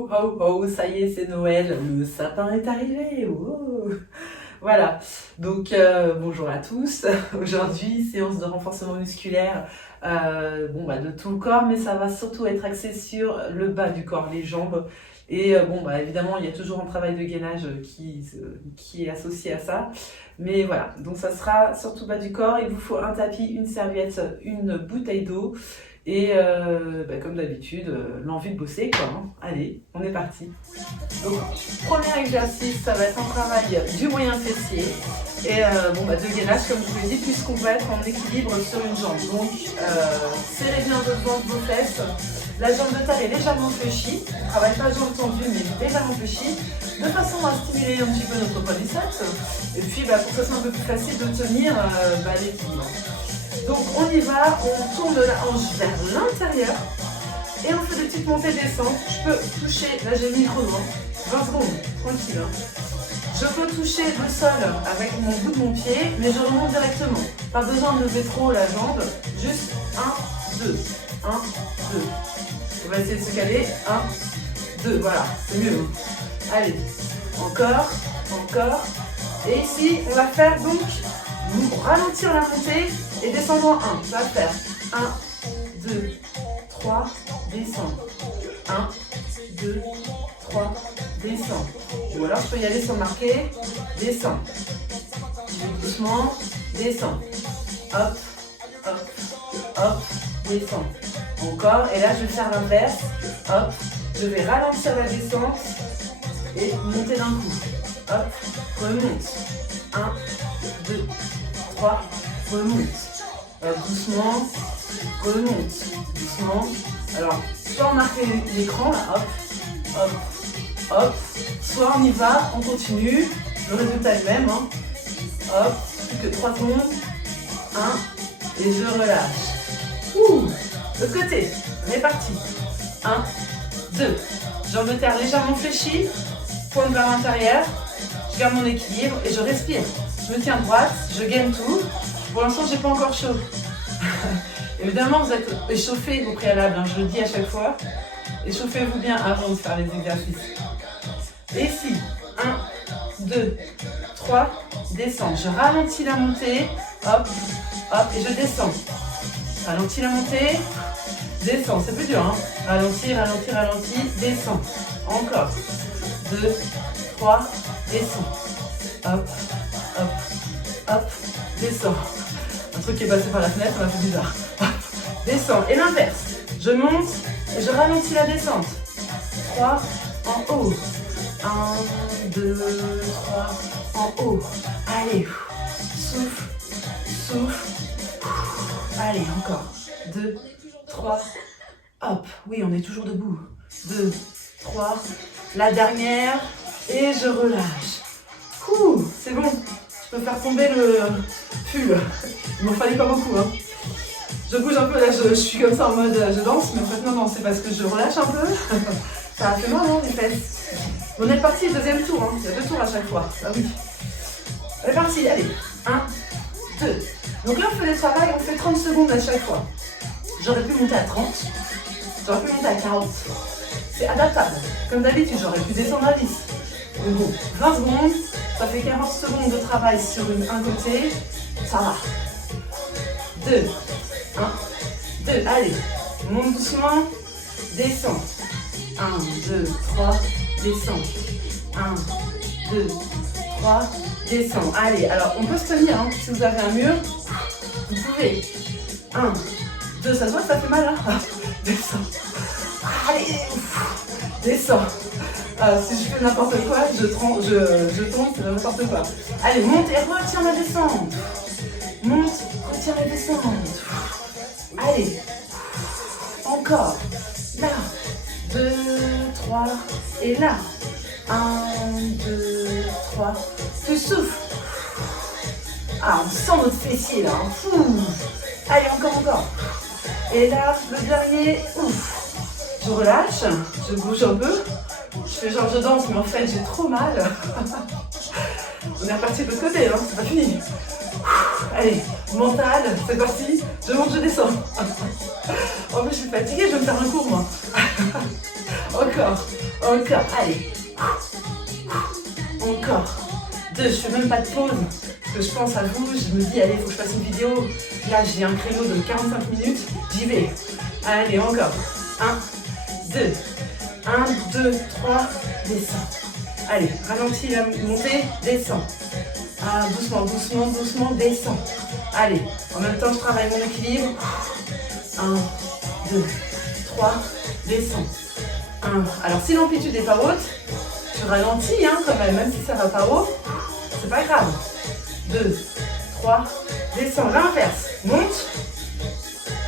Ho, ho, ho, ça y est, c'est Noël, le sapin est arrivé. Oh. Voilà, donc bonjour à tous. Aujourd'hui, séance de renforcement musculaire de tout le corps, mais ça va surtout être axé sur le bas du corps, les jambes. Et évidemment, il y a toujours un travail de gainage qui est associé à ça. Mais voilà, donc ça sera surtout bas du corps. Il vous faut un tapis, une serviette, une bouteille d'eau. Et comme d'habitude, l'envie de bosser quoi. Hein. Allez, on est parti. Donc, premier exercice, ça va être un travail du moyen fessier. Et de gainage, comme je vous l'ai dit, puisqu'on va être en équilibre sur une jambe. Donc, serrez bien devant vos fesses. La jambe de taille est légèrement fléchie. On ne travaille pas jambe tendue, mais légèrement fléchie. De façon à stimuler un petit peu notre quadriceps. Et puis, pour que ce soit un peu plus facile de tenir l'équilibre. Donc on y va, on tourne la hanche vers l'intérieur et on fait des petites montées-descentes. Je peux toucher, là j'ai mis le chrono, 20 secondes, tranquille. Hein. Je peux toucher le sol avec mon bout de mon pied, mais je remonte directement. Pas besoin de lever trop la jambe, juste 1, 2, 1, 2. On va essayer de se caler, 1, 2, voilà, c'est mieux. Allez, encore, encore. Et ici, on va faire donc ralentir la montée et descendre en 1. On va faire 1, 2, 3, descend. 1, 2, 3, descend. Ou alors je peux y aller sans marquer, descend. Doucement, descend. Hop, hop, hop, descend. Encore, et là je vais faire l'inverse. Hop, je vais ralentir la descente et monter d'un coup. Hop, remonte. 1, 2, 3, remonte. Doucement, remonte. Doucement. Alors, soit on marque l'écran, là, hop, hop, hop. Soit on y va, on continue. Le résultat est le même. Hein. Hop, plus que 3 secondes. 1, et je relâche. Ouh, l'autre côté, on est parti. 1, 2. Jambe de terre légèrement fléchie. Pointe vers l'intérieur. Je garde mon équilibre et je respire. Je me tiens droite, je gaine tout. Pour l'instant, j'ai pas encore chaud. Évidemment, vous êtes échauffés au préalable, hein, je le dis à chaque fois. Échauffez-vous bien avant de faire les exercices. Et ici, 1, 2, 3, descends. Je ralentis la montée, hop, hop, et je descends. Ralentis la montée, descends. C'est plus dur, hein. Ralentis, ralentis, ralentis, descends. Encore. 2, 3, descends. Hop, hop, hop, descends. Un truc qui est passé par la fenêtre, ça m'a fait bizarre. Hop, descends. Et l'inverse. Je monte et je ralentis la descente. 3, en haut. 1, 2, 3, en haut. Allez, souffle, souffle. Allez, encore. 2, 3, hop. Oui, on est toujours debout. 2, 3, la dernière. Et je relâche. Ouh, c'est bon. Je peux faire tomber le pull. Il m'en fallait pas beaucoup. Hein. Je bouge un peu là, je suis comme ça en mode je danse, mais en fait non, c'est parce que je relâche un peu. Ça a fait mal, hein, les fesses. On est parti, deuxième tour. Hein. Il y a 2 tours à chaque fois. Ah oui. On est parti, allez. 1, 2. Donc là, on fait le travail, on fait 30 secondes à chaque fois. J'aurais pu monter à 30. J'aurais pu monter à 40. C'est adaptable. Comme d'habitude, j'aurais pu descendre à 10. Mais bon, 20 secondes, ça fait 40 secondes de travail sur un côté, ça va. 2, 1, 2, allez, monte doucement, descends. 1, 2, 3, descends. 1, 2, 3, descends. Allez, alors on peut se tenir, hein. Si vous avez un mur, vous pouvez. 1, 2, ça se voit que ça fait mal, hein. Descends. Allez, descends. Si je fais n'importe quoi, je tombe, c'est n'importe quoi. Allez, monte et retiens la descente. Monte, retiens la descente. Allez, encore. Là, 2, 3, et là. 1, 2, 3. Tu souffles. Ah, on sent notre fessier là. Hein. Allez, encore. Et là, le dernier. Ouf. Je relâche, je bouge un peu. Je fais genre je danse, mais en fait j'ai trop mal. On est reparti de l'autre côté, hein, c'est pas fini. Allez, mental, c'est parti. Je monte, je descends. En plus je suis fatiguée, je vais me faire un cours moi. Encore. Encore, allez. Encore. 2, je fais même pas de pause. Parce que je pense à vous, je me dis, allez, il faut que je fasse une vidéo. Là, j'ai un créneau de 45 minutes. J'y vais. Allez, encore. 1, 2. 1, 2, 3, descends. Allez, ralentis la montée, descends. Ah, doucement, doucement, doucement, descends. Allez, en même temps, je travaille mon équilibre. 1, 2, 3, descends. 1. Alors, si l'amplitude n'est pas haute, tu ralentis hein, quand même si ça va pas haut, c'est pas grave. 2, 3, descends. L'inverse. Monte,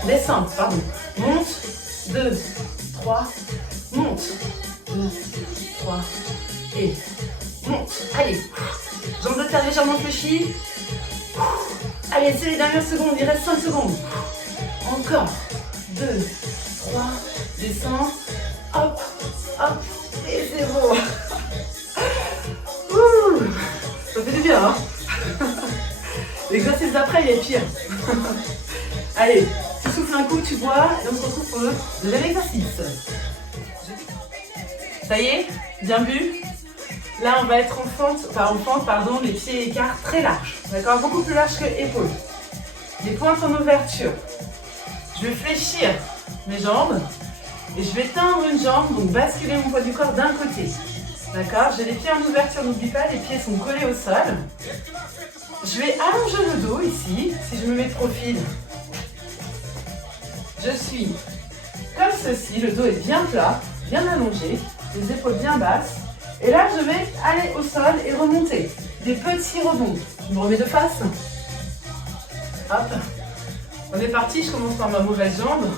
descends, pardon. Monte, 2, 3, monte. 2, 3, et monte. Allez. Jambes de terre légèrement fléchies. Allez, c'est les dernières secondes, il reste 5 secondes. Encore. 2, 3, descends. Hop, hop, et c'est bon. Ouh, ça fait du bien, hein. L'exercice d'après, il est pire. Allez, tu souffles un coup, tu bois, et on se retrouve pour le deuxième exercice. Ça y est, bien vu. Là, on va être en fente, pardon, les pieds écarts très larges. D'accord, beaucoup plus larges que épaules. Les pointes en ouverture. Je vais fléchir mes jambes et je vais tendre une jambe, donc basculer mon poids du corps d'un côté. D'accord, j'ai les pieds en ouverture, n'oublie pas, les pieds sont collés au sol. Je vais allonger le dos ici, si je me mets de profil. Je suis comme ceci, le dos est bien plat, bien allongé, les épaules bien basses. Et là, je vais aller au sol et remonter. Des petits rebonds. Je me remets de face. Hop. On est parti, je commence par ma mauvaise jambe.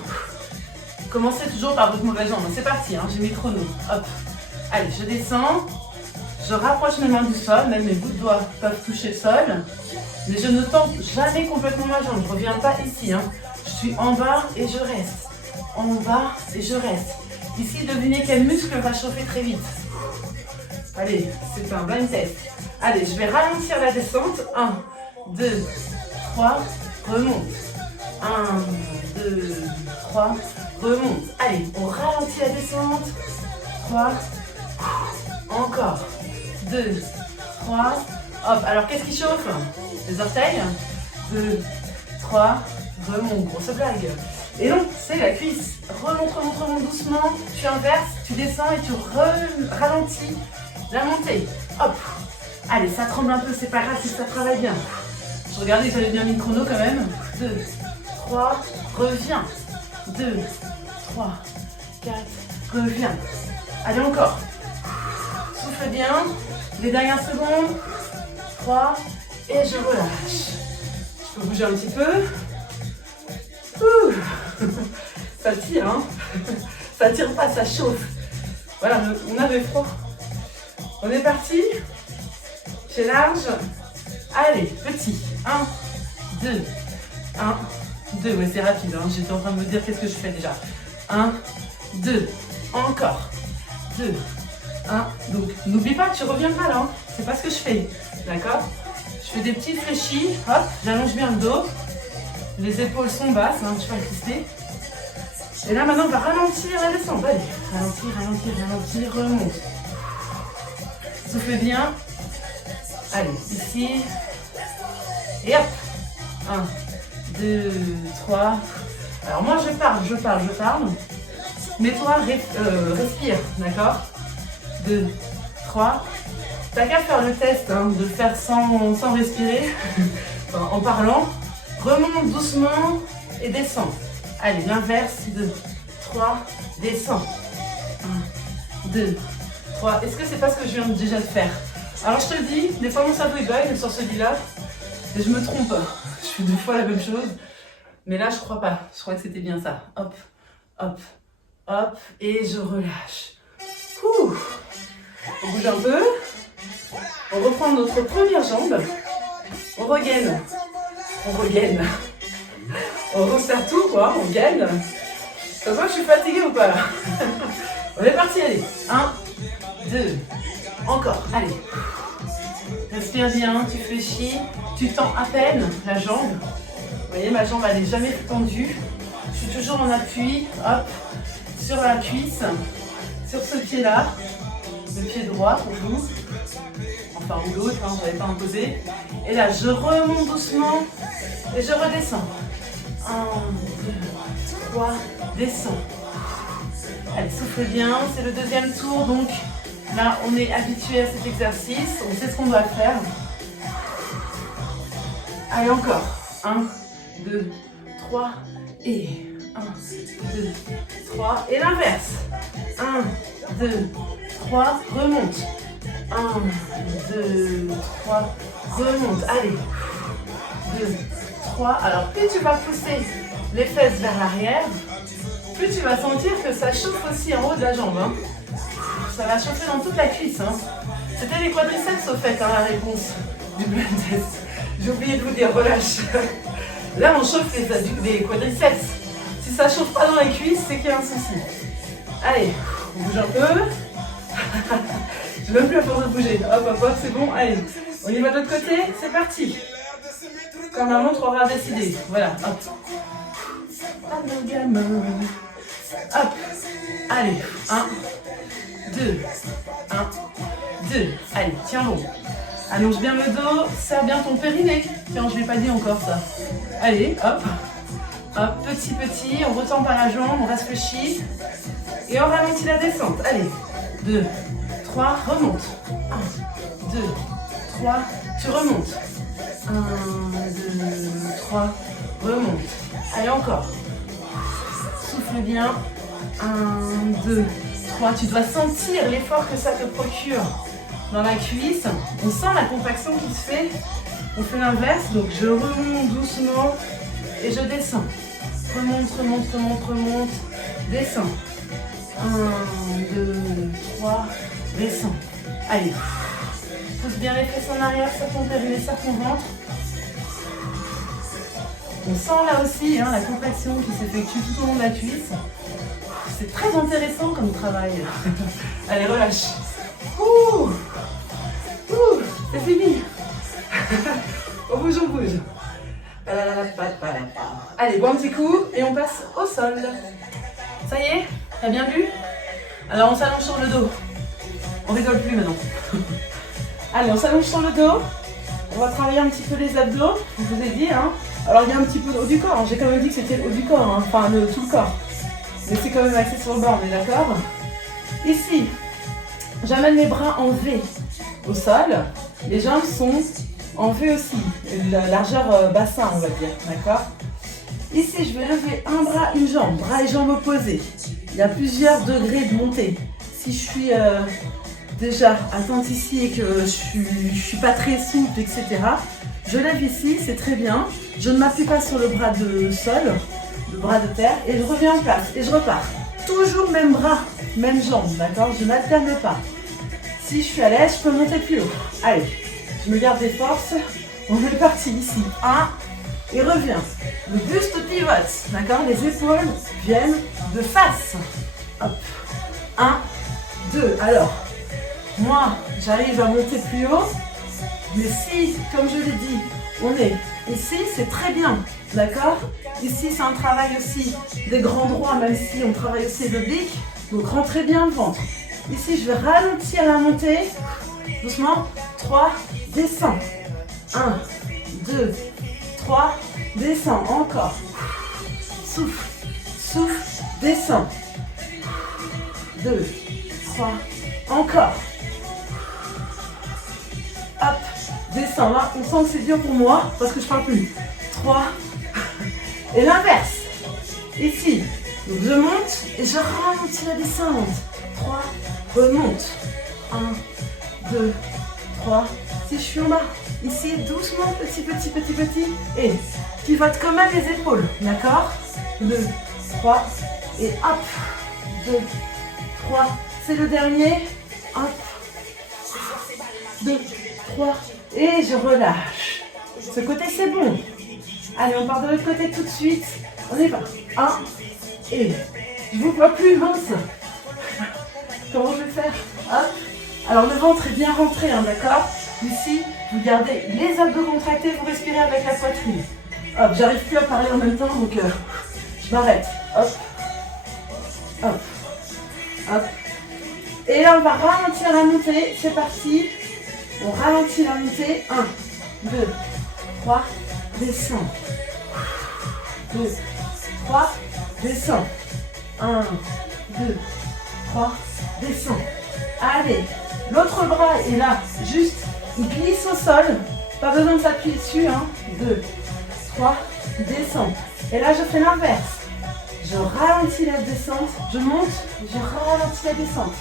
Commencez toujours par votre mauvaise jambe. C'est parti, hein, j'ai mes chronos. Hop. Allez, je descends. Je rapproche mes mains du sol, même mes bouts de doigts peuvent toucher le sol. Mais je ne tente jamais complètement ma jambe. Je ne reviens pas ici. Hein. Je suis en bas et je reste. En bas et je reste. Ici, devinez quel muscle va chauffer très vite. Allez, c'est un blind test. Allez, je vais ralentir la descente. 1, 2, 3, remonte. 1, 2, 3, remonte. Allez, on ralentit la descente. 3, encore. 2, 3, hop. Alors, qu'est-ce qui chauffe? Les orteils. 2, 3, remonte. Grosse blague. Et donc, c'est la cuisse. Remonte, remonte, remonte doucement. Tu inverses, tu descends et tu ralentis la montée. Hop. Allez, ça tremble un peu, c'est pas grave si ça travaille bien. Je regardais que j'avais bien mis le chrono quand même. 2, 3, reviens. 2, 3, 4, reviens. Allez, encore. Souffle bien. Les dernières secondes. 3, et je relâche. Je peux bouger un petit peu. Ouh. Ça tire, hein. Ça tire pas, ça chauffe. Voilà, on avait froid. On est parti. Pied large. Allez, petit. 1, 2, 1, 2. Ouais, c'est rapide, hein. J'étais en train de me dire qu'est-ce que je fais déjà. 1, 2. Encore. 2, 1. Donc, n'oublie pas, tu reviens pas là. Hein. C'est pas ce que je fais. D'accord? Je fais des petits fléchis. Hop, j'allonge bien le dos. Les épaules sont basses, hein, je ne vais pas insister. Et là, maintenant, on va ralentir la descente. Allez, ralentir, ralentir, ralentir, remonte. Soufflez bien. Allez, ici. Et hop. 1, 2, 3. Alors moi, je parle. Mais toi, respire, d'accord? 2, 3. T'as qu'à faire le test, hein, de faire sans respirer, enfin, en parlant. Remonte doucement et descends. Allez, l'inverse. 2, 3, descends. 1, 2, 3. Est-ce que c'est pas ce que je viens déjà de faire? Alors je te le dis, des fois mon cerveau il bug sur celui-là. Et je me trompe. Je fais 2 fois la même chose. Mais là, je crois pas. Je crois que c'était bien ça. Hop, hop, hop. Et je relâche. Ouh. On bouge un peu. On reprend notre première jambe. On regaine. On regaine. On resserre tout, quoi. On gaine. Ça voit que je suis fatiguée ou pas là? On est parti, allez. 1, 2. Encore, allez. Respire bien, tu fléchis. Tu tends à peine la jambe. Vous voyez, ma jambe, elle n'est jamais tendue. Je suis toujours en appui. Hop. Sur la cuisse. sur ce pied-là, le pied droit pour vous, enfin ou l'autre, hein, je n'avais pas imposé. Et là, je remonte doucement et je redescends. 1, 2, 3, descends. Allez, souffle bien, c'est le deuxième tour, donc là, on est habitué à cet exercice, on sait ce qu'on doit faire. Allez, encore. 1, 2, 3, et 1, 2, 3, et l'inverse. 1, 2, 3, remonte. 1, 2, 3, remonte. Allez. 2, 3. Alors, plus tu vas pousser les fesses vers l'arrière, plus tu vas sentir que ça chauffe aussi en haut de la jambe. Hein. Ça va chauffer dans toute la cuisse. Hein. C'était les quadriceps au fait, hein, la réponse du blind test. J'ai oublié de vous dire, relâche. Là, on chauffe les quadriceps. Si ça chauffe pas dans les cuisses, c'est qu'il y a un souci. Allez, on bouge un peu. Je n'ai même plus la force de bouger. Hop, hop, hop, c'est bon. Allez, on y va de l'autre côté. C'est parti. Comme la montre aura décidé. Voilà, hop. Hop. Allez, 1, 2, 1, 2. Allez, tiens bon. Allonge bien le dos, serre bien ton périnée. Tiens, je ne l'ai pas dit encore ça. Allez, hop. Hop, petit, petit, on retend par la jambe, on réfléchit. Et on ralentit la descente. Allez, 2, 3, remonte. 1, 2, 3, tu remontes. 1, 2, 3, remonte. Allez, encore. Souffle bien. 1, 2, 3. Tu dois sentir l'effort que ça te procure dans la cuisse. On sent la contraction qui se fait. On fait l'inverse. Donc, je remonte doucement et je descends. Remonte, remonte, remonte, remonte. Descends. 1, 2, 3. Descends. Allez. Pousse bien les fesses en arrière, ça ton périnée, ça ton ventre. On sent là aussi hein, la contraction qui s'effectue tout au long de la cuisse. C'est très intéressant comme travail. Allez, relâche. Ouh, ouh, c'est fini. On bouge, on bouge. Allez, bon petit coup et on passe au sol. Ça y est, t'as bien vu? Alors on s'allonge sur le dos. On rigole plus maintenant. Allez, on s'allonge sur le dos. On va travailler un petit peu les abdos, je vous ai dit. Hein. Alors il y a un petit peu le haut du corps. Hein. J'ai quand même dit que c'était le haut du corps, hein. Enfin tout le corps. Mais c'est quand même axé sur le bas, on est d'accord? Ici, j'amène les bras en V au sol. Les jambes sont en V aussi. La largeur bassin, on va dire. D'accord? Ici, je vais lever un bras, une jambe. Bras et jambes opposés. Il y a plusieurs degrés de montée. Si je suis déjà attente ici et que je suis pas très souple, etc. Je lève ici, c'est très bien. Je ne m'appuie pas sur le bras de sol, le bras de terre, et je reviens en place et je repars. Toujours même bras, même jambe, d'accord? Je n'alterne pas. Si je suis à l'aise, je peux monter plus haut. Allez, je me garde des forces. On est parti ici. 1 et reviens. Le buste pivote, d'accord? Les épaules viennent de face. Hop. 1, 2. Alors, moi, j'arrive à monter plus haut. Mais si, comme je l'ai dit, on est ici, c'est très bien, d'accord? Ici, c'est un travail aussi des grands droits, même si on travaille aussi les obliques. Donc, rentrez bien le ventre. Ici, je vais ralentir la montée. Doucement. 3, descends. 1, 2, 3, descends. Encore. Souffle, souffle, descends. 2, 3, encore. Hop. Descends, là, on sent que c'est dur pour moi parce que je parle plus. 3. Et l'inverse. Ici. Donc je monte et je ralentis la descente. 3. Remonte. 1, 2, 3. Si je suis en bas. Ici, doucement, petit, petit, petit, petit. Et pivote quand même les épaules. D'accord? 2, 3. Et hop. 2, 3. C'est le dernier. Hop. 2, 3. Et je relâche. Ce côté, c'est bon. Allez, on part de l'autre côté tout de suite. On y va. 1. Et je vous vois plus, mince. Comment je vais faire? Hop. Alors, le ventre est bien rentré, hein, d'accord? Ici, vous gardez les abdos contractés, vous respirez avec la poitrine. Hop, j'arrive plus à parler en même temps, donc je m'arrête. Hop. Hop. Hop. Et là, on va ralentir la montée. C'est parti. On ralentit la montée. 1, 2, 3, descend. 2, 3, descend. 1, 2, 3, descend. Allez, l'autre bras est là, juste, il glisse au sol. Pas besoin de s'appuyer dessus. 2, 3, descend. Et là, je fais l'inverse. Je ralentis la descente. Je monte, je ralentis la descente.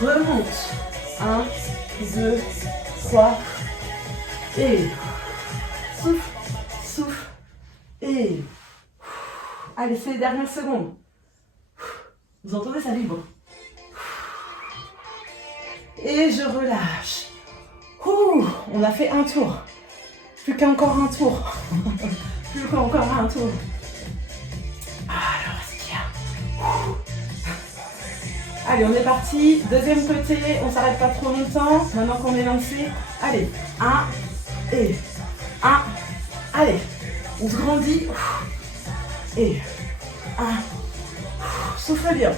Remonte. 1, 2, 3. Et souffle, souffle. Et allez, c'est les dernières secondes. Vous entendez, ça vibre. Et je relâche. On a fait un tour. Plus qu'encore un tour. Plus qu'encore un tour. Alors, est-ce qu'il y a... Allez, on est parti. Deuxième côté, on ne s'arrête pas trop longtemps. Maintenant qu'on est lancé. Allez, 1 et 1. Allez, on se grandit. Et 1. Souffle bien.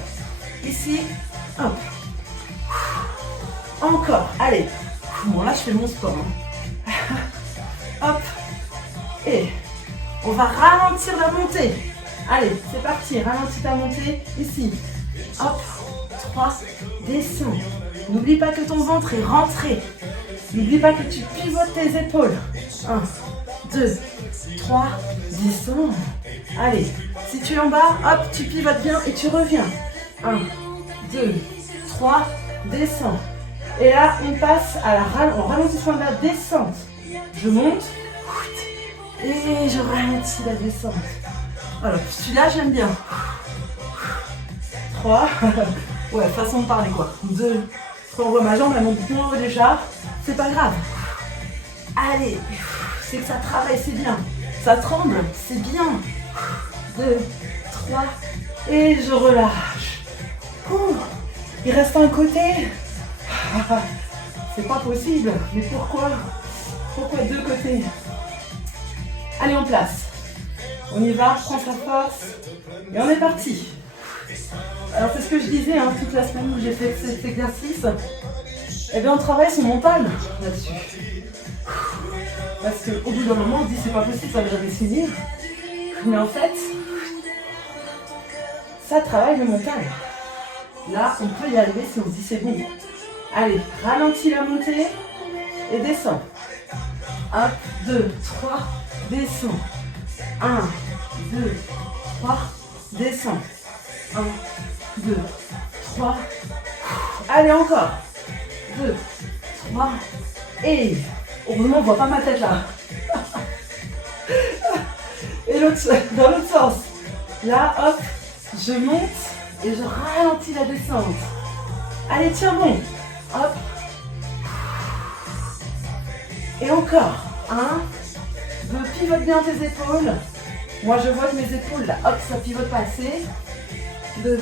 Ici, hop. Encore, allez. Bon, là, je fais mon sport. Hop. Et on va ralentir la montée. Allez, c'est parti. Ralentis ta montée. Ici. Hop. 3. Descends. N'oublie pas que ton ventre est rentré. N'oublie pas que tu pivotes tes épaules. 1, 2, 3. Descends. Allez. Si tu es en bas, hop, tu pivotes bien et tu reviens. 1, 2, 3. Descends. Et là, on passe à en ralentissant la descente. Je monte. Et je ralentis la descente. Alors, celui-là, j'aime bien. 3. Ouais, façon de parler, quoi. 2. On voit ma jambe, elle monte bien haut déjà. C'est pas grave. Allez. C'est que ça travaille, c'est bien. Ça tremble, c'est bien. 2, 3. Et je relâche. Il reste un côté. C'est pas possible. Mais pourquoi? Pourquoi deux côtés? Allez, en place. On y va, prends sa force. Et on est parti. Alors, c'est ce que je disais toute la semaine où j'ai fait cet exercice. Eh bien, on travaille son mental là-dessus. Parce qu'au bout d'un moment, on se dit c'est pas possible, ça va jamais se finir. Mais en fait, ça travaille le mental. Là, on peut y arriver si on se dit c'est bon. Allez, ralentis la montée et descends. 1, 2, 3, descends. 1, 2, 3, descends. 1, 2, 3. Allez, encore. 2, 3. Et heureusement, on voit pas ma tête là. Et l'autre, dans l'autre sens. Là, hop, je monte et je ralentis la descente. Allez, tiens bon. Hop. Et encore. 1, 2, pivote bien tes épaules. Moi, je vois que mes épaules, là, hop, ça pivote pas assez. 2,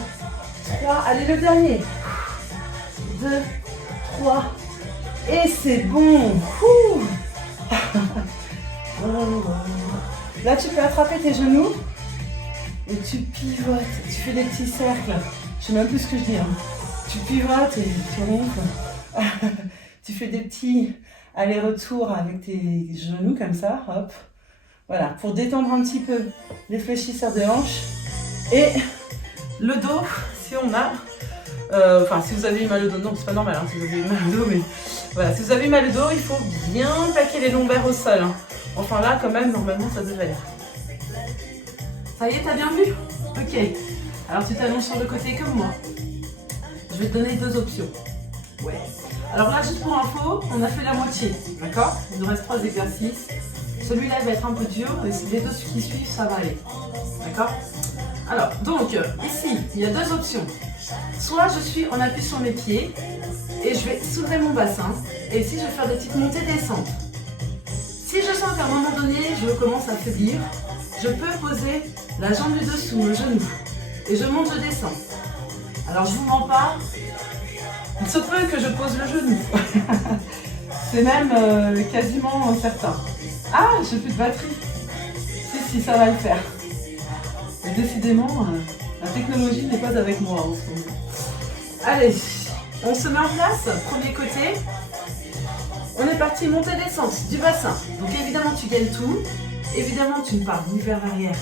3. Allez, le dernier. 2, 3. Et c'est bon. Là, tu peux attraper tes genoux et tu pivotes. Tu fais des petits cercles. Je sais même plus ce que je dis. Tu pivotes et tu ronfles. Tu fais des petits allers-retours avec tes genoux comme ça. Hop. Voilà, pour détendre un petit peu les fléchisseurs de hanches. Et le dos, si on a... Enfin, si vous avez eu mal au dos, non, c'est pas normal si vous avez eu mal au dos, mais voilà, si vous avez eu mal au dos, il faut bien plaquer les lombaires au sol. Enfin là, quand même, normalement, ça devrait aller. Ça y est, t'as bien vu? Ok. Alors, tu t'allonges sur le côté comme moi. Je vais te donner deux options. Ouais. Alors là, juste pour info, on a fait la moitié, d'accord? Il nous reste 3 exercices. Celui-là va être un peu dur, mais les deux qui suivent, ça va aller. D'accord? Alors, donc, ici, il y a deux options. Soit je suis en appui sur mes pieds et je vais soulever mon bassin. Et ici, je vais faire des petites montées-descentes. Si je sens qu'à un moment donné, je commence à faiblir, je peux poser la jambe du dessous, le genou. Et je monte, je descends. Alors, je ne vous mens pas, il se peut que je pose le genou. C'est même quasiment certain. Ah, j'ai plus de batterie. Si, ça va le faire. Et décidément, la technologie n'est pas avec moi en ce moment. Allez, on se met en place, premier côté. On est parti, montée, descente du bassin. Donc évidemment, tu gagnes tout. Évidemment, tu ne pars ni vers l'arrière,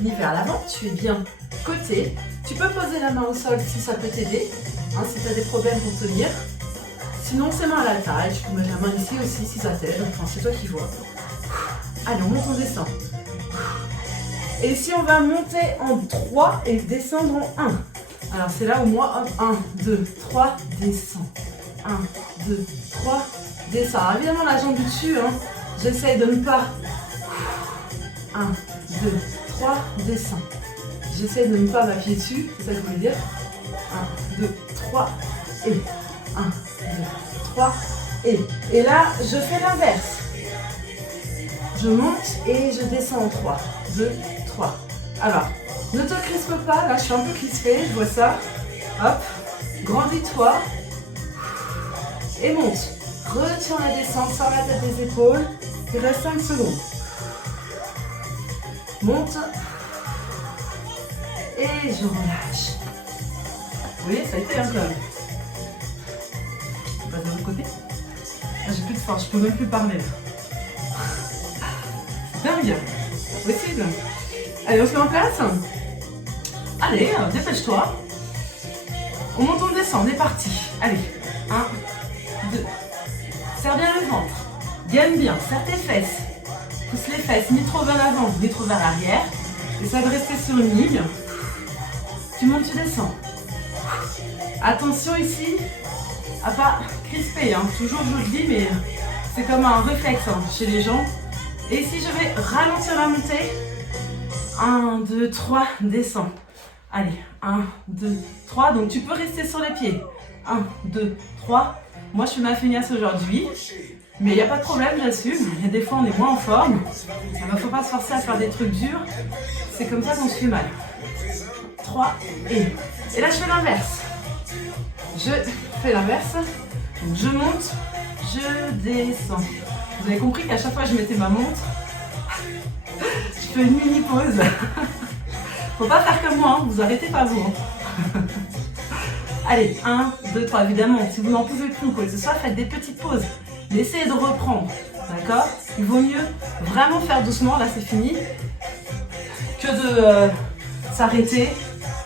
ni vers l'avant. Tu es bien côté. Tu peux poser la main au sol si ça peut t'aider, hein, si tu as des problèmes pour tenir. Sinon, c'est main à la taille. Tu peux mettre la main ici aussi si ça t'aide. Enfin, c'est toi qui vois. Allez, on monte, on descend. Et ici, on va monter en 3 et descendre en 1. Alors, c'est là où moi, hop, 1, 2, 3, descends. 1, 2, 3, descends. Alors, évidemment, la jambe du dessus, hein, j'essaye de ne pas... 1, 2, 3, descends. J'essaie de ne pas m'appuyer dessus, c'est ça que je voulais dire. 1, 2, 3, et 1, 2, 3, et. Et là, je fais l'inverse. Je monte et je descends en 3, 2, 3. Alors, ne te crispe pas, là je suis un peu crispée, je vois ça. Hop, grandis-toi. Et monte. Retiens la descente, sors la tête des épaules. Il reste 5 secondes. Monte. Et je relâche. Vous voyez, ça a été un quand même. On passe de l'autre côté. Ah, j'ai plus de force, je peux même plus parler. C'est dingue. C'est possible. Allez, on se met en place. Allez, dépêche-toi. On monte, on descend, on est parti. Allez, 1, 2. Serre bien le ventre. Gaine bien, serre tes fesses. Pousse les fesses, ni trop vers l'avant, ni trop vers l'arrière. Essaie de rester sur une ligne. Tu montes, tu descends. Attention ici à pas crisper, hein. Toujours je le dis, mais c'est comme un réflexe hein, chez les gens. Et ici je vais ralentir la montée. 1, 2, 3, descends. Allez, 1, 2, 3. Donc tu peux rester sur les pieds. 1, 2, 3. Moi je suis ma feignasse aujourd'hui. Mais il n'y a pas de problème, j'assume. Il y a des fois on est moins en forme. Il ne faut pas se forcer à faire des trucs durs. C'est comme ça qu'on se fait mal. 3 et là je fais l'inverse. Je fais l'inverse. Donc je monte, je descends. Vous avez compris qu'à chaque fois que je mettais ma montre, je fais une mini pause. Faut pas faire comme moi, hein. Vous arrêtez pas vous. Hein. Allez, 1, 2, 3. Évidemment, si vous n'en pouvez plus ou quoi que ce soit, faites des petites pauses. Mais essayez de reprendre. D'accord? Il vaut mieux vraiment faire doucement, là c'est fini, que de s'arrêter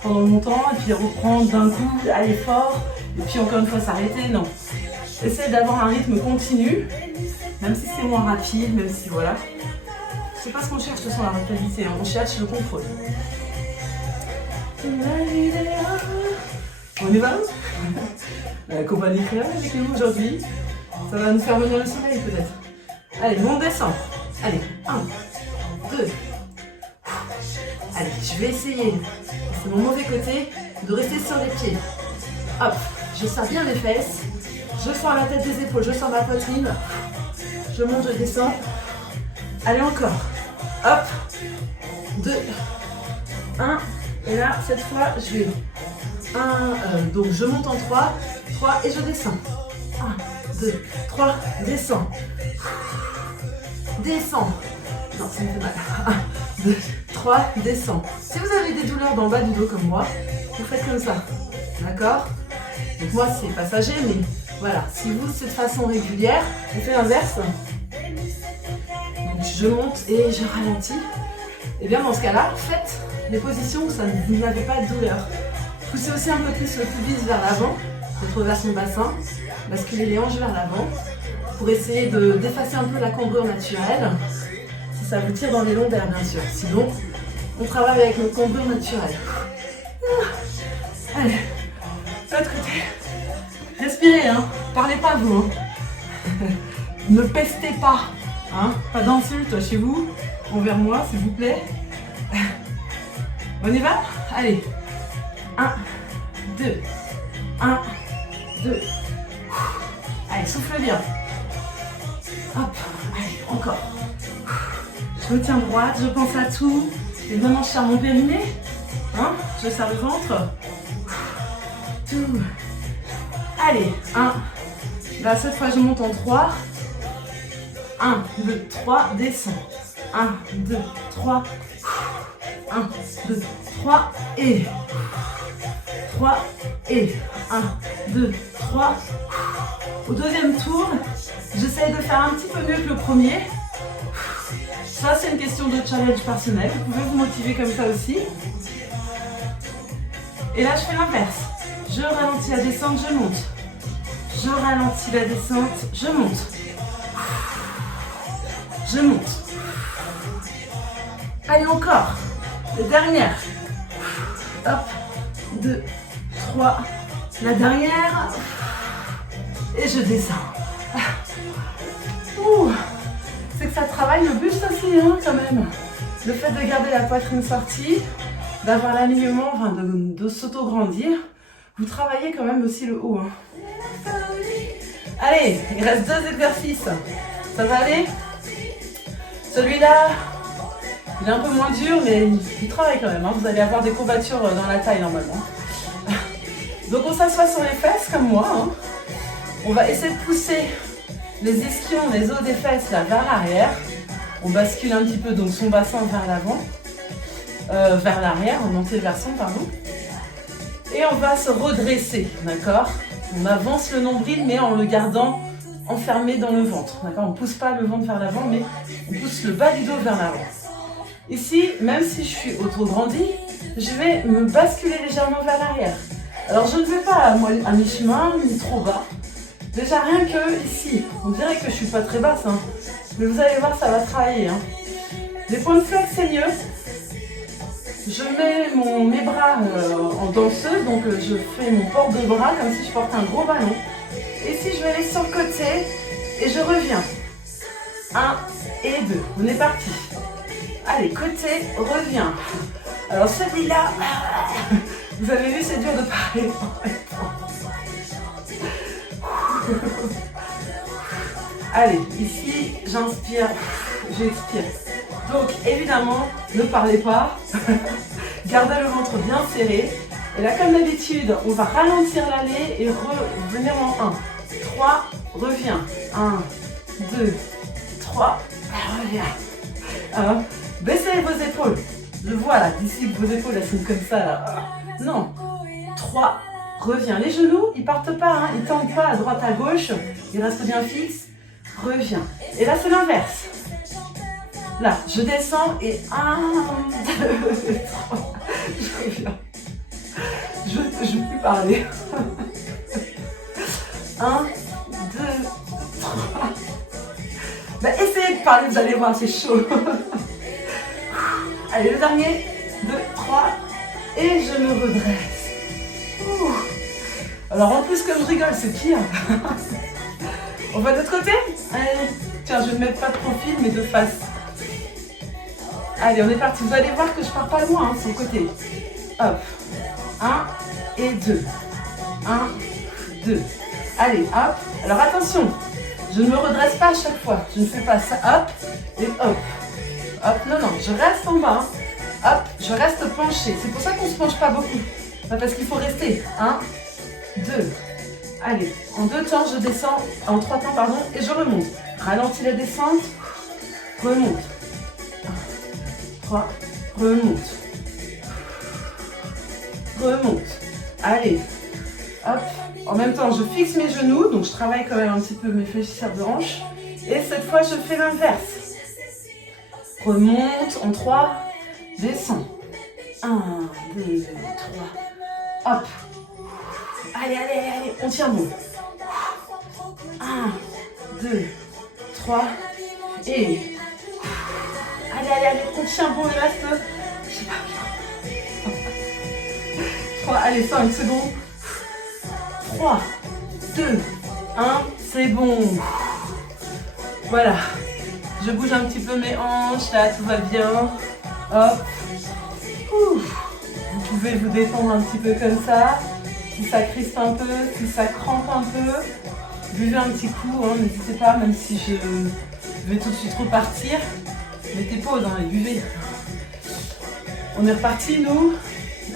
pendant longtemps et puis reprendre d'un coup, aller fort et puis encore une fois s'arrêter. Non. Essayez d'avoir un rythme continu, même si c'est moins rapide, même si voilà. C'est pas ce qu'on cherche, ce sont la rapidité, hein. On cherche le contrôle. On y va? La compagnie créole avec nous aujourd'hui. Ça va nous faire venir le soleil peut-être. Allez, on descend. Allez, 1, 2. Allez, je vais essayer, c'est mon mauvais côté, de rester sur les pieds. Hop, je serre bien les fesses. Je sors la tête des épaules, je sors ma poitrine. Je monte, je descends. Allez, encore. Hop, 2, 1. Et là, cette fois, je vais 1, donc je monte en 3, 3 et je descends. 1, 2, 3, descends. Descends. Non, ça me fait mal. 1, 2, 3, descends. Si vous avez des douleurs dans le bas du dos comme moi, vous faites comme ça. D'accord? Donc moi, c'est passager, mais voilà. Si vous, c'est de façon régulière, on fait l'inverse. Donc je monte et je ralentis. Et bien dans ce cas-là, faites des positions où vous n'avez pas de douleur. Poussez aussi un peu plus le pubis vers l'avant, retrouver son bassin, basculer les hanches vers l'avant pour essayer d'effacer un peu la cambrure naturelle. Si ça vous tire dans les lombaires, bien sûr. Sinon, on travaille avec notre cambrure naturelle. Allez, l'autre côté. Respirez, hein. Parlez pas vous. Hein. Ne pestez pas. Hein. Pas d'insultes chez vous, envers moi, s'il vous plaît. On y va? Allez. 1, 2, 1, 2. Allez, souffle bien. Hop, allez, encore. Je me tiens droite, je pense à tout. Évidemment, je serre mon périnée. Hein, je serre le ventre. Tout. Allez, 1. Là, cette fois, je monte en 3. 1, 2, 3, descends. 1, 2, 3. 1, 2, 3 et 3, 3 et 1, 2, 3. Au deuxième tour, j'essaie de faire un petit peu mieux que le premier. Ça, c'est une question de challenge personnel. Vous pouvez vous motiver comme ça aussi. Et là, je fais l'inverse. Je ralentis la descente, je monte. Je ralentis la descente, je monte. Je monte. Allez, encore. La dernière. Hop. 2, 3. La dernière. Et je descends. Ouh. C'est que ça travaille le buste aussi, hein, quand même. Le fait de garder la poitrine sortie, d'avoir l'alignement, enfin de s'auto-grandir, vous travaillez quand même aussi le haut. Hein. Allez, il reste 2 exercices. Ça va aller? Celui-là, il est un peu moins dur, mais il travaille quand même. Hein. Vous allez avoir des courbatures dans la taille normalement. Donc on s'assoit sur les fesses comme moi. Hein. On va essayer de pousser les ischions, les os des fesses là, vers l'arrière. On bascule un petit peu donc son bassin vers l'avant, vers l'arrière, en antéversion, pardon. Et on va se redresser, d'accord? On avance le nombril, mais en le gardant enfermé dans le ventre, d'accord? On ne pousse pas le ventre vers l'avant, mais on pousse le bas du dos vers l'avant. Ici, même si je suis auto-grandie, je vais me basculer légèrement vers l'arrière. Alors je ne vais pas à mi-chemin, ni trop bas. Déjà rien que ici, on dirait que je suis pas très basse, hein. Mais vous allez voir, ça va travailler. Hein. Les points de flex, c'est mieux. Je mets mes bras en danseuse, donc je fais mon port de bras comme si je portais un gros ballon. Et ici, je vais aller sur le côté et je reviens. 1 et 2. On est parti. Allez, côté, reviens. Alors celui-là, vous avez vu, c'est dur de parler en même temps. Allez, ici, j'inspire, j'expire. Donc, évidemment, ne parlez pas. Gardez le ventre bien serré. Et là, comme d'habitude, on va ralentir l'aller et revenir en 1. 3, reviens. 1, 2, 3, reviens. Baissez vos épaules. Je vois là, d'ici vos épaules, elles sont comme ça là. Non. 3, reviens. Les genoux, ils partent pas, hein. Ils tendent pas à droite à gauche. Ils restent bien fixes. Reviens. Et là, c'est l'inverse. Là, je descends et 1, 2, 3, je reviens. Je ne veux plus parler. 1, 2, 3. Bah, essayez de parler, vous allez voir, c'est chaud. Allez, le dernier. 2, 3. Et je me redresse. Ouh. Alors, en plus, comme je rigole, c'est pire. On va de l'autre côté? Allez. Tiens, je vais ne mettre pas de profil, mais de face. Allez, on est parti. Vous allez voir que je pars pas loin, hein, sur le côté. Hop. 1 et 2. 1, 2. Allez, hop. Alors attention, je ne me redresse pas à chaque fois. Je ne fais pas ça. Hop et hop. Hop, non, non, je reste en bas. Hop, je reste penché. C'est pour ça qu'on ne se penche pas beaucoup. Parce qu'il faut rester. 1, 2. Allez, en 2 temps, je descends. En 3 temps, pardon, et je remonte. Ralentis la descente. Remonte. 3, remonte. Remonte. Allez. Hop. En même temps, je fixe mes genoux, donc je travaille quand même un petit peu mes fléchisseurs de hanches. Et cette fois, je fais l'inverse. Remonte en 3, descends. 1, 2, 3. Hop. Allez, allez, allez, on tient bon. 1, 2, 3. Et... Allez, allez, allez, on tient bon, il reste... Je sais pas. 3, allez, 5 secondes. 3, 2, 1, c'est bon. Voilà. Je bouge un petit peu mes hanches, là, tout va bien. Hop. Ouh. Vous pouvez vous détendre un petit peu comme ça. Si ça crispe un peu, si ça crampe un peu, buvez un petit coup, hein, n'hésitez pas, même si je vais tout de suite repartir. Mettez pause, hein, et buvez. On est reparti, nous.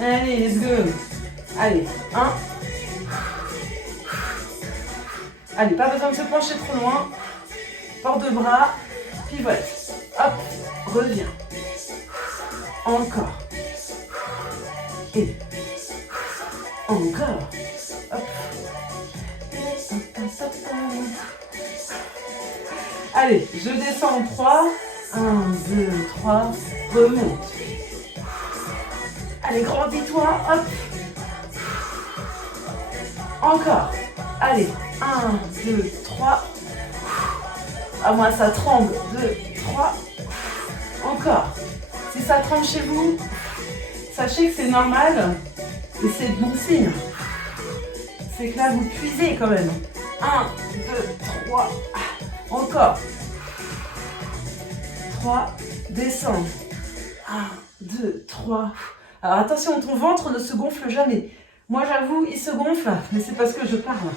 Allez, let's go. Allez, 1. Allez, pas besoin de se pencher trop loin. Port de bras, pivote. Hop, reviens. Encore. Et Encore. Hop. Allez, je descends en 3. 1, 2, 3. Remonte. Allez, grandis-toi. Hop. Encore. Allez, 1, 2, 3. À moi, ça tremble. 2, 3. Encore. Si ça tremble chez vous, sachez que c'est normal et c'est de bon signe. C'est que là, vous puisez quand même. 1, 2, 3. Encore. 3. Descends. 1, 2, 3. Alors attention, ton ventre ne se gonfle jamais. Moi, j'avoue, il se gonfle, mais c'est parce que je parle.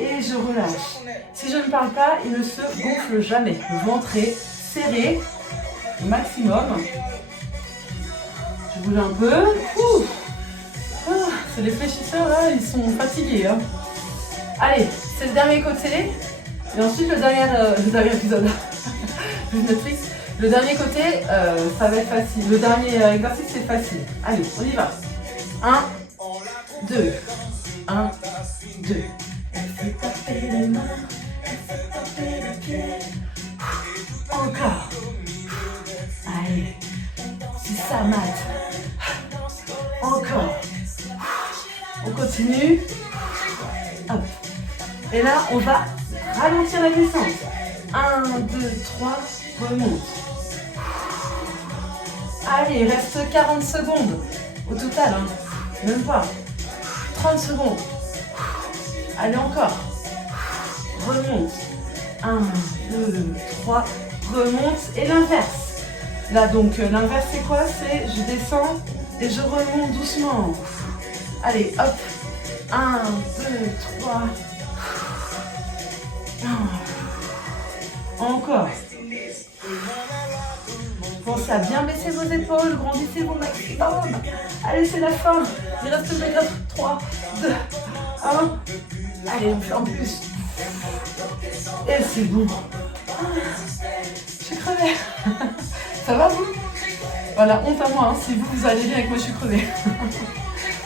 Et je relâche. Si je ne parle pas, il ne se gonfle jamais. Le ventre est serré au maximum. Je bouge un peu. C'est les fléchisseurs là, ils sont fatigués. Hein. Allez, c'est le dernier côté. Et ensuite le dernier épisode de Netflix. Le dernier côté, ça va être facile. Le dernier exercice, c'est facile. Allez, on y va. 1, 2. 1, 2. Elle fait taper les mains, elle fait taper les pieds. Encore. Allez, si ça mate. Encore. On continue. Hop. Et là, on va ralentir la descente. 1, 2, 3, remonte. Allez, il reste 40 secondes au total. Hein. Même pas. 30 secondes. Allez, encore. Remonte. 1, 2, 3, remonte. Et l'inverse. Là, donc, l'inverse, c'est quoi? C'est je descends et je remonte doucement. Allez, hop. 1, 2, 3. Encore. Pensez à bien baisser vos épaules, grandissez vos maximum. Allez, c'est la fin. Il reste le 3, 2, 1. Allez, on fait en plus. Et c'est bon. Je suis crevée. Ça va vous? Voilà, honte à moi, hein. Si vous allez bien avec moi, je suis crevée.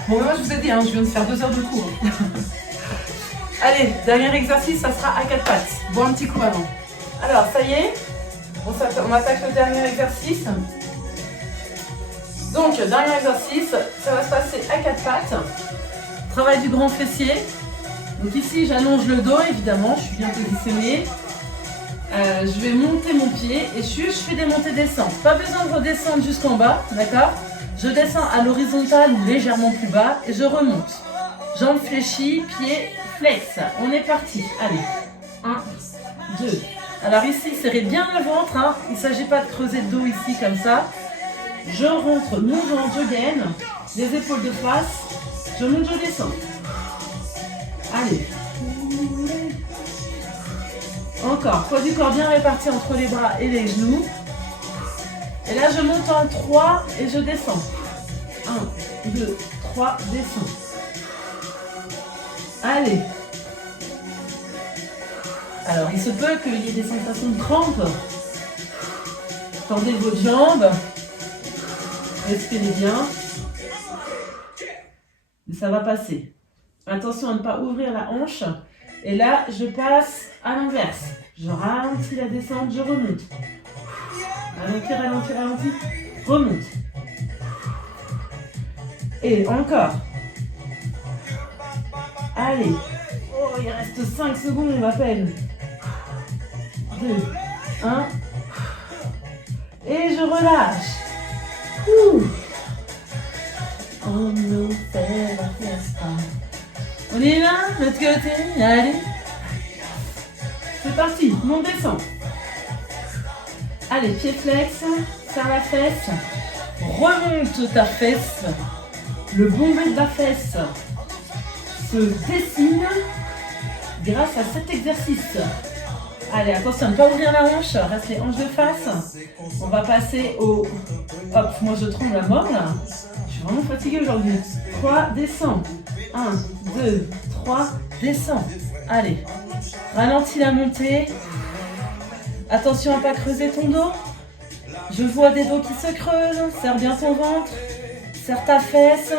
Bon, moi je vous ai dit, hein, je viens de faire 2 heures de cours. Allez, dernier exercice, ça sera à 4 pattes. Bon, un petit coup avant. Alors, ça y est, on attaque le dernier exercice. Donc, dernier exercice, ça va se passer à 4 pattes. Travail du grand fessier. Donc ici, j'allonge le dos, évidemment, je suis bien positionnée. Je vais monter mon pied et je fais des montées-descentes. Pas besoin de redescendre jusqu'en bas, d'accord? Je descends à l'horizontale ou légèrement plus bas et je remonte. Jambes fléchies, pieds flex. On est parti. Allez. 1, 2. Alors ici, serrez bien le ventre. Hein. Il ne s'agit pas de creuser le dos ici comme ça. Je rentre, mon ventre, je gaine. Les épaules de face. Je monte, je descends. Allez. Encore. Poids du corps bien réparti entre les bras et les genoux. Et là, je monte en 3 et je descends. 1, 2, 3, descends. Allez. Alors, il se peut qu'il y ait des sensations de crampes. Tendez vos jambes. Respirez bien. Et ça va passer. Attention à ne pas ouvrir la hanche. Et là, je passe à l'inverse. Je ralentis la descente, je remonte. Ralentis, ralentis, ralentis. Remonte. Et encore. Allez. Oh, il reste 5 secondes à peine. 2, 1. Et je relâche. Ouh. On nous fait la fiesta. On y va, l'autre côté, allez. C'est parti, on descend. Allez, pied flex, serre la fesse. Remonte ta fesse. Le bombé de la fesse se dessine grâce à cet exercice. Allez, attention à ne pas ouvrir la hanche, reste les hanches de face. On va passer au... Hop, moi je tremble à mort là. Je suis vraiment fatiguée aujourd'hui. 3, descends. 1, 2, 3, descends. Allez, ralentis la montée. Attention à ne pas creuser ton dos. Je vois des dos qui se creusent. Serre bien ton ventre. Serre ta fesse.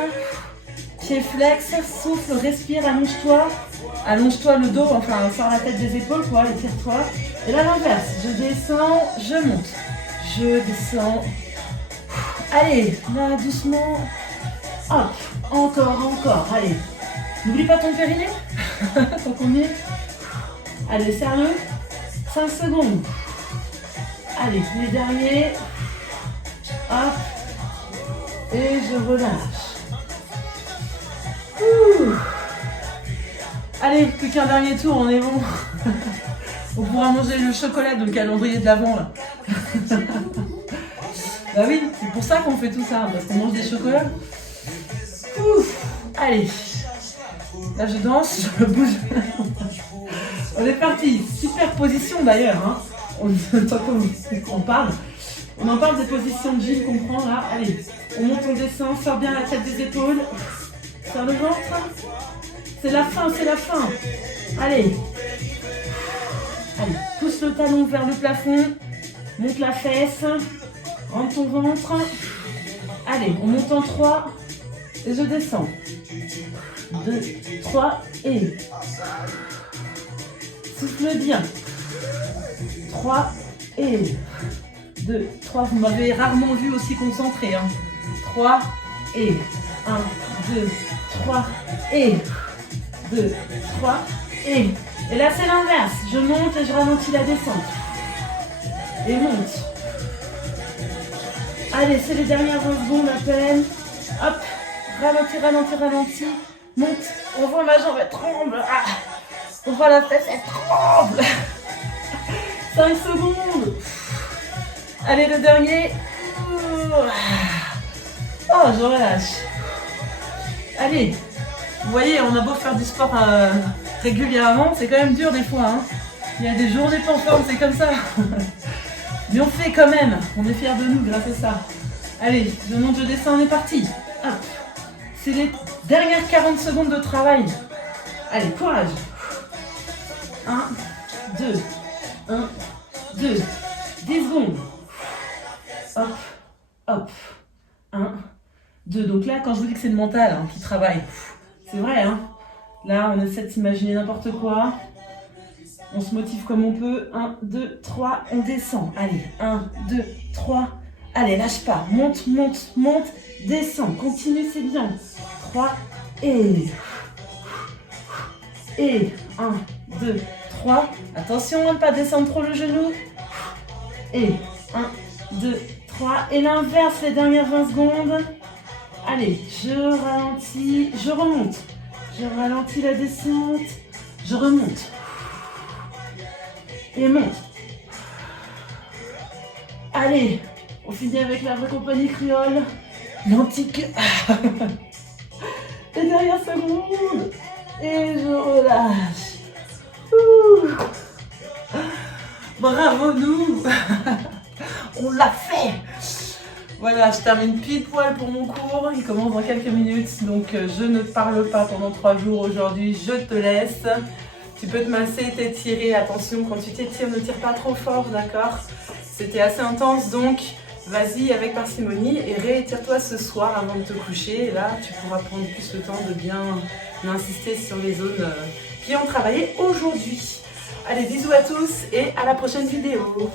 Pied flex, souffle, respire, allonge-toi. Allonge-toi le dos, enfin sors la tête des épaules, quoi, étire-toi. Et là l'inverse, je descends, je monte. Je descends. Allez, là doucement. Hop, encore, allez. N'oublie pas ton périnée. Tant qu'on y est. Allez, sérieux. 5 secondes. Allez, les derniers. Hop. Et je relâche. Ouh. Allez, plus qu'un dernier tour, on est bon. On pourra manger le chocolat de le calendrier de l'avant là. Bah oui, c'est pour ça qu'on fait tout ça, parce qu'on mange des chocolats. Ouf. Allez. Là je danse, je bouge. On est parti. Super position d'ailleurs. Hein. Tant qu'on parle. On en parle des positions de gym qu'on prend là. Allez, on monte, on descend, sort bien la tête des épaules. Sors le ventre. C'est la fin, c'est la fin. Allez. Allez, pousse le talon vers le plafond. Monte la fesse. Rentre ton ventre. Allez, on monte en 3. Et je descends. 2, 3 et... Souffle bien. 3 et... 2, 3. Vous m'avez rarement vu aussi concentré. Hein. 3 et... 1, 2, 3 et... 2, 3 et... Et là c'est l'inverse. Je monte et je ralentis la descente. Et monte. Allez, c'est les dernières 20 secondes à peine. Hop. Ralentis. Monte. On voit ma jambe, elle tremble. Ah. On voit la fesse, elle tremble. 5 secondes. Allez, le dernier. Oh, je relâche. Allez. Vous voyez, on a beau faire du sport régulièrement, c'est quand même dur des fois. Hein. Il y a des journées pas en forme, c'est comme ça. Mais on fait quand même. On est fiers de nous grâce à ça. Allez, je monte, je descends, on est parti. Hop. C'est les dernières 40 secondes de travail. Allez, courage. 1, 2, 1, 2. 10 secondes. Hop, hop. 1, 2. Donc là, quand je vous dis que c'est le mental qui travaille, c'est vrai. Hein. Là, on essaie de s'imaginer n'importe quoi. On se motive comme on peut. 1, 2, 3, on descend. Allez, 1, 2, 3. Allez, lâche pas. Monte, descends. Continue, c'est bien. 3 et... 1, 2, 3. Attention à ne pas descendre trop le genou. Et 1, 2, 3. Et l'inverse, les dernières 20 secondes. Allez, je ralentis, je remonte. Je ralentis la descente. Je remonte. Et monte. Allez, on finit avec la vraie compagnie créole. L'antique. Les dernières secondes. Et je relâche. Ouh. Bravo nous. On l'a fait. Voilà, je termine pile poil pour mon cours. Il commence dans quelques minutes. Donc je ne parle pas pendant 3 jours aujourd'hui. Je te laisse. Tu peux te masser, t'étirer. Attention, quand tu t'étires, ne tire pas trop fort, d'accord? C'était assez intense, donc vas-y avec parcimonie et réétire-toi ce soir avant de te coucher. Et là, tu pourras prendre plus le temps de bien insister sur les zones qui ont travaillé aujourd'hui. Allez, bisous à tous et à la prochaine vidéo.